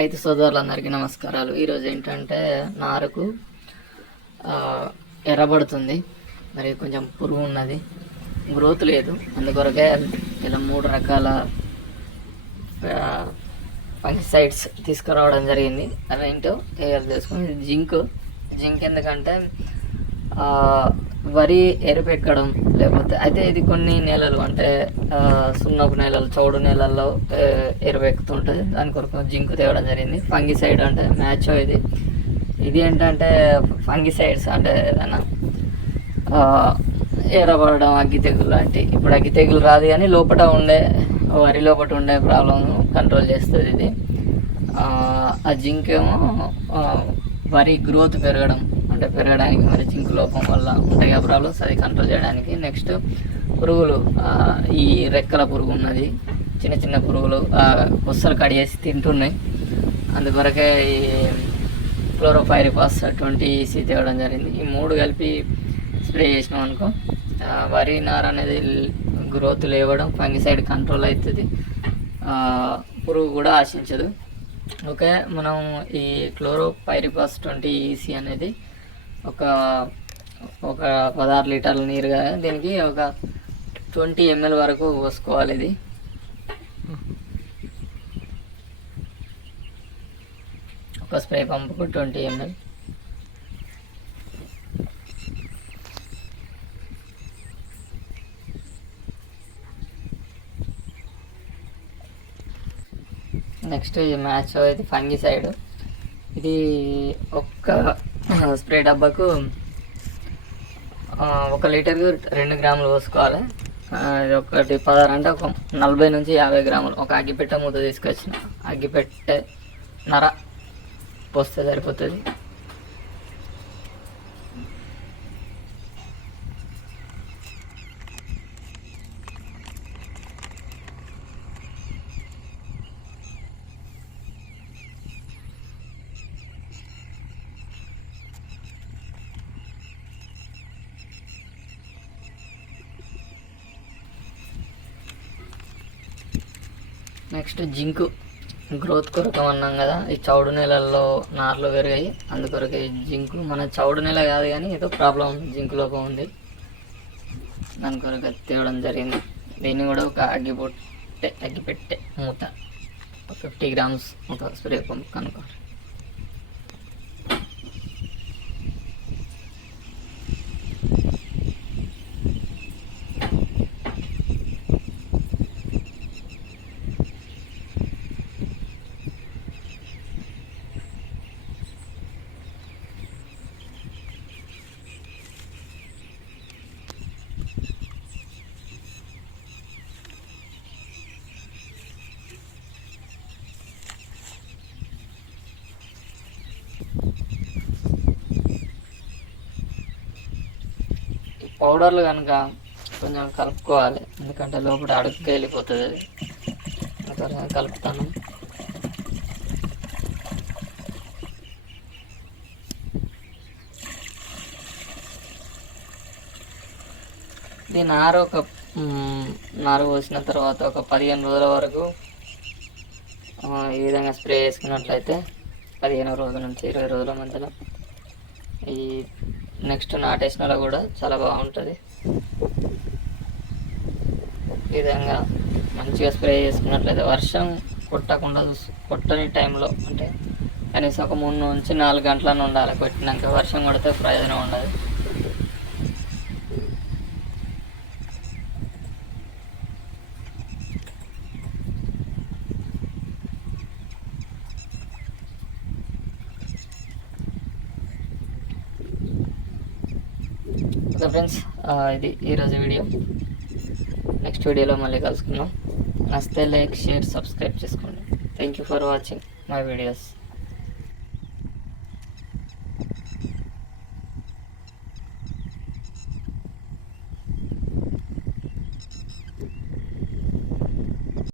రైతు సోదరులందరికీ నమస్కారాలు. ఈరోజు ఏంటంటే నారకు ఎర్రబడుతుంది. మరి కొంచెం పురుగు ఉన్నది. గ్రోత్ లేదు. అందుకొరకే ఇలా మూడు రకాల ఫంగిసైడ్స్ తీసుకురావడం జరిగింది. అదేంటో క్లియర్ చేసుకుని జింక్. జింక్ ఎందుకంటే వరి ఎరుపెక్కడం లేకపోతే అయితే ఇది కొన్ని నేలలు అంటే సున్నపు నేలలు చౌడు నేలల్లో ఎరువెక్కుతుంటుంది. దాని కొరకు జింక్ తేవడం జరిగింది. ఫంగిసైడ్ అంటే మ్యాచ్ ఇది ఇది ఏంటంటే ఫంగిసైడ్స్ అంటే ఏదైనా ఎరబడడం అగ్గి తెగులు లాంటి ఇప్పుడు అగ్గి తెగులు రాదు కానీ లోపల ఉండే వరి లోపల ఉండే ప్రాబ్లం కంట్రోల్ చేస్తుంది ఇది. ఆ, జింకేమో జింక్ ఏమో వరి గ్రోత్ పెరగడం అంటే పెరగడానికి మరి జింక్ లోపం వల్ల ఉంటాయి కదా ప్రాబ్లమ్స్ అది కంట్రోల్ చేయడానికి. నెక్స్ట్ పురుగులు ఈ రెక్కల పురుగు ఉన్నది. చిన్న చిన్న పురుగులు ఆ, కడిగేసి తింటున్నాయి. అందువరకే ఈ క్లోరోఫైరిపాస్ ట్వంటీ ఈసీ తేవడం జరిగింది. ఈ మూడు కలిపి స్ప్రే చేసినాం అనుకో వరి నార అనేది గ్రోత్ లేవడం ఫంగిసైడ్ కంట్రోల్ అవుతుంది. పురుగు కూడా ఆశించదు. ఓకే మనం ఈ క్లోరోపైరిపాస్ ట్వంటీ ఈసీ అనేది ఒక ఒక పదహారు లీటర్ల నీరుగా దీనికి ఒక ట్వంటీ ఎంఎల్ వరకు పోసుకోవాలి ఇది. ఒక స్ప్రే పంపుకు ట్వంటీ ఎంఎల్. నెక్స్ట్ ఈ మ్యాచ్ ఇది ఫంగిసైడ్. ఇది ఒక్క స్ప్రే డబ్బాకు ఒక లీటర్కి రెండు గ్రాములు పోసుకోవాలి. ఒకటి పదహారు అంటే ఒక నలభై నుంచి యాభై గ్రాములు. ఒక అగ్గిపెట్ట మూత తీసుకొచ్చిన. అగ్గిపెట్టె నర పోస్తే సరిపోతుంది. నెక్స్ట్ జింక్ గ్రోత్ కొరకు అన్నాం కదా ఈ చౌడు నెలల్లో నార్లు పెరిగాయి. అందుకొరకు ఈ జింక్ మన చౌడు నెల కాదు కానీ ఏదో ప్రాబ్లం ఉంది జింక్ లోపం ఉంది. దాని కొరకు తేవడం జరిగింది. దీన్ని కూడా ఒక అగ్గిపొట్టే అగ్గిపెట్టే అగ్గి పెట్టే మూత ఫిఫ్టీ గ్రామ్స్ ఒక స్ప్రే పంప్ కనుక్కోవాలి ఈ పౌడర్లు కనుక కొంచెం కలుపుకోవాలి. ఎందుకంటే లోపల అడుగుకి వెళ్ళిపోతుంది. అది కలుపుతాను. దీని నార ఒక నారు పోసిన తర్వాత ఒక పదిహేను రోజుల వరకు ఈ విధంగా స్ప్రే చేసుకున్నట్లయితే పదిహేను రోజుల నుంచి ఇరవై రోజుల మధ్యలో ఈ నెక్స్ట్ నాటేసినలో కూడా చాలా బాగుంటుంది. ఈ విధంగా మంచిగా స్ప్రే చేసుకున్నట్లయితే వర్షం కొట్టకుండా చూసు కొట్టని టైంలో అంటే కనీసం ఒక మూడు నుంచి నాలుగు గంటలను ఉండాలి. కొట్టినాక వర్షం కొడితే ప్రయోజనం ఉండదు. ఓకే ఫ్రెండ్స్ ఇది ఈరోజు వీడియో. నెక్స్ట్ వీడియోలో మళ్ళీ కలుసుకుందాం. నచ్చితే లైక్ షేర్ సబ్స్క్రైబ్ చేసుకోండి. Thank you for watching my videos